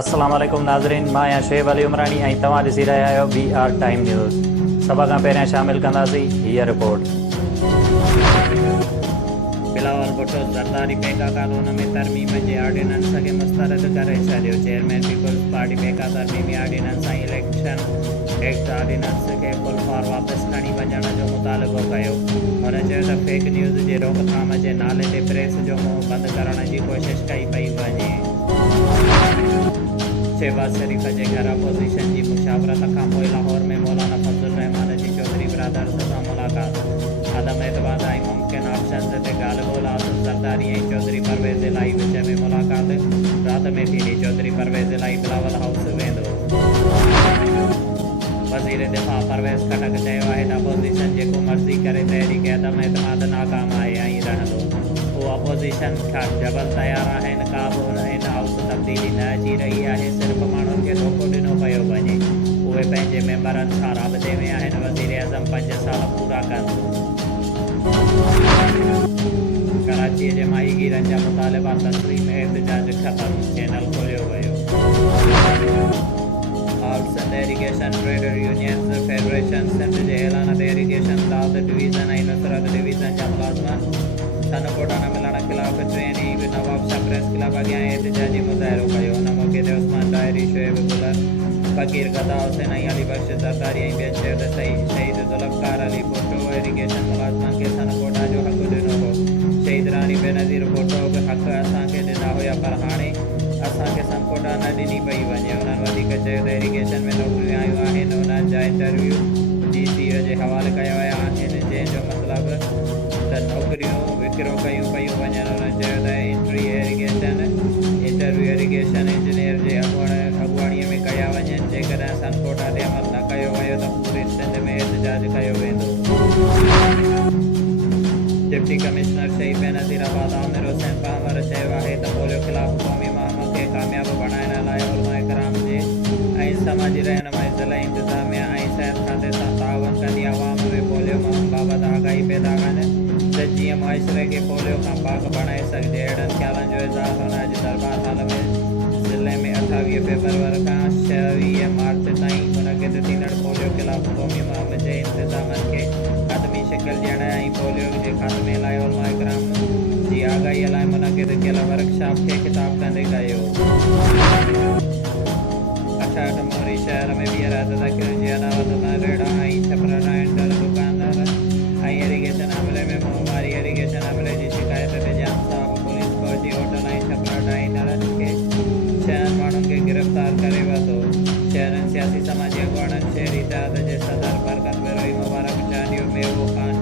अस्सलाम वालेकुम नाज़रीन, मां आहियां शुएब अली उमरानी ऐं तव्हां ॾिसी रहिया आहियो BR टाइम न्यूज़। सभ खां पहिरियां शामिल कंदासीं हीअ रिपोर्ट। बिलावल भुट्टो ज़रदारी पेका कानून में तरमीम जे ऑर्डिनेंस खे मुस्तरद करे छॾियो। चेयरमैन पीपल्स पार्टी पेका तरमीमी ऑर्डिनेंस ऐं इलेक्शन एक्ट ऑर्डिनेंस खे फुलफार वापसि खणी वञण जो मुतालबो कयो। हुन चयो त फेक न्यूज़ जे रोकथाम जे नाले ते प्रेस जो मुंहुं बंदि करण जी कोशिशि कई पई वञे। शहबाज शरीफ जे घर अपोज़िशन जी मुशावरत खां पोइ लाहौर में मौलाना फज़लुर रहमान जी चौधरी ब्रदर्स सां मुलाक़ात। अदम एतवाद ऐं मुमकिन ऑप्शन्स ते ॻाल्हि ॿोल। आसिफ ज़रदारी ऐं चौधरी परवेज़ इलाही विच में मुलाक़ात राति में थींदी। चौधरी परवेज़ इलाही बिलावल हाउस वेंदो। वज़ीर दिफ़ा परवेज़ खटक चयो आहे त अपोज़िशन जेको मर्ज़ी करे तहरीक अदम एतमाद नाकाम आहे ऐं रहंदो। उहो अपोज़िशन खां जबल तयार आहिनि। का बि इन हाउस तब्दीली न अची रही आहे। सिर्फ़ु माण्हुनि खे धोखो ॾिनो पियो वञे। उहे पंहिंजे मेंबरनि सां राबते में आहिनि। वज़ीर अज़म 5 साल पूरा कनि। कराचीअ जे माहीगीरनि जा मुतालिबा तस्लीम एहतजाज ख़तमु। चैनल खोलियो वियो। All Sindh irrigation trader unions federation Sindh जे ऐलान ते इरिगेशन दाऊद डिवीज़न ऐं नुसरत डिवीज़न जा मुलाज़िम सन कोटा न मिलण ख़िलाफ़ टे नवाब शाह प्रेस क्लब अॻियां एहतजाजी मुज़ाहिरो कयो। हुन मौक़े ते उस्मान डायरी शुएब गुलर फ़कीर गदा हुसैन ऐं अली बख्श ज़रदारी ऐं ॿियनि चयो त शहीद ज़ुल्फ़कार अली भुट्टो इरिगेशन मुलाज़िमनि खे सन कोटा जो हक़ ॾिनो हो। शहीद रानी बेनज़ीर भुट्टो बि हक़ असांखे ॾिना हुया, पर हाणे असांखे सन कोटा न ॾिनी पई वञे। उन्हनि वधीक चयो त इरिगेशन में नौकरियूं आयूं आहिनि। उन्हनि जा इंटरव्यू DCO जे हवाले कया विया आहिनि, जंहिंजो मतिलबु त नौकरियूं विकिरो कयूं पयूं वञनि। उन्हनि चयो त इंटरव्यू इरिगेशन इंजीनियर जे अॻुवाणीअ में कया वञनि। जेकॾहिं सन कोटा ते अमल न कयो वियो त पूरे सिंध में एहतजाज कयो वेंदो। डिप्टी कमिश्नर शहीद बेनज़ीर आबाद आमिर हुसैन पावर चयो आहे त पोलियो ख़िलाफ़ क़ौमी मुहिम खे कामयाबु बणाइण लाइ उलमा इकराम जे ऐं समाजी रहनुमाई ज़िला इंतिज़ामिया ऐं सिहत खाते सां ताउन कंदी। आवाम में पोलियो मुहिम बाबति आगाही पैदा कनि त जीअं मुआशिरे खे पोलियो खां पाक बणाए सघिजे। अहिड़नि ख़्यालनि जो इज़हार हुन अॼु दरबार हाल में ज़िले में 28 फेबरवरी खां 26 मार्च ताईं मुनक़िद थींदड़ पोलियो ख़िलाफ़ क़ौमी मुहिम जे इंतिज़ामनि खे ख़ात्मी शिकिल ॾियण ऐं पोलियो जे ख़ात्मे लाइ उलमा इकराम जी आगाहीअ लाइ मुनक़िद थियल वर्कशॉप खे ख़िताब कंदे कयो। 68 मोरी शहर में ॿीहर तक़रीर जी अदावत रेड़ा ऐं छपरा ठाहींदड़ दुकानदार ऐं इरिगेशन अमले में मुहमारी। इरिगेशन अमले जी शिकायत ते जाम साहब पुलिस पहुची होटल ऐं छपरा ठाहींदड़नि खे 6 माण्हुनि खे गिरफ़्तार करे वरितो। शहरनि सियासी समाजी अॻुवाणनि शहरी इतिहाद जे सदर बरकत बिरोही मुबारक चांडियो महबूब ख़ान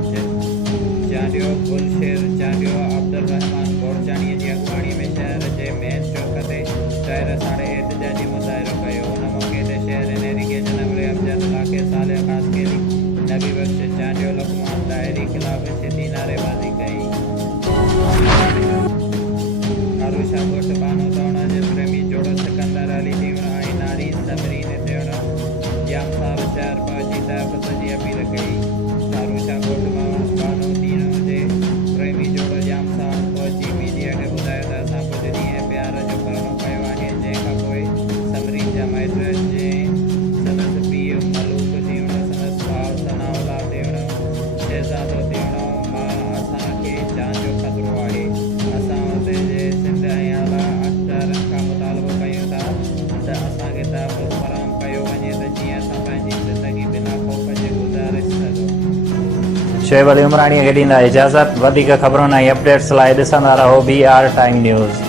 चांडियो गुलशेर चांडियो अब्दुल रहमान गोरचानीअ जी अॻुवाणीअ में शहर जे मेन चौक ते शहर साड़े एहतजाजी मुज़ाहिरो कयो। हुन मौक़े ते शहर इरिगेशन अमले अमजद इलाइक़े सालिह ख़ास केली नबी बख्श चांडियो लुकमान दायरी ख़िलाफ़ शिद्दी नारेबाज़ी कई। आरुषा ॻोठ बानो तौण जे प्रेमी जोड़ो सिकंदर अली तीवण ऐं नारी समरीन तीवण जाम साहब शहर पहुची तहफ़्फ़ुज़ जी अपील कई। आरुषा ॻोठ बानो तीवण जे प्रेमी जोड़ो जाम साहब पहुची मीडिया खे ॿुधायो त असां कुझु ॾींहं प्यार जो करणो पियो आहे। जंहिंखां पोइ समरीन जा माइट जंहिं संदसि पीउ मलूक तीवण संदसि भाउ सनाउल्ला तीवण शहज़ादो तीवण मां असांखे जान जो ख़तरो आहे। असां उते जे सिंध ऐं आला अख़्तरनि खां मुतालबो कयूं था त असांखे तहफ़्फ़ुज़ फ़राहम कयो वञे त जीअं असां पंहिंजी ज़िंदगी बिना ख़ौफ़ जे गुज़ारे सघूं। शुएब अली उमराणीअ खे ॾींदा इजाज़त। वधीक ख़बरुनि ऐं अपडेट्स लाइ ॾिसंदा रहो BR टाइम न्यूज़।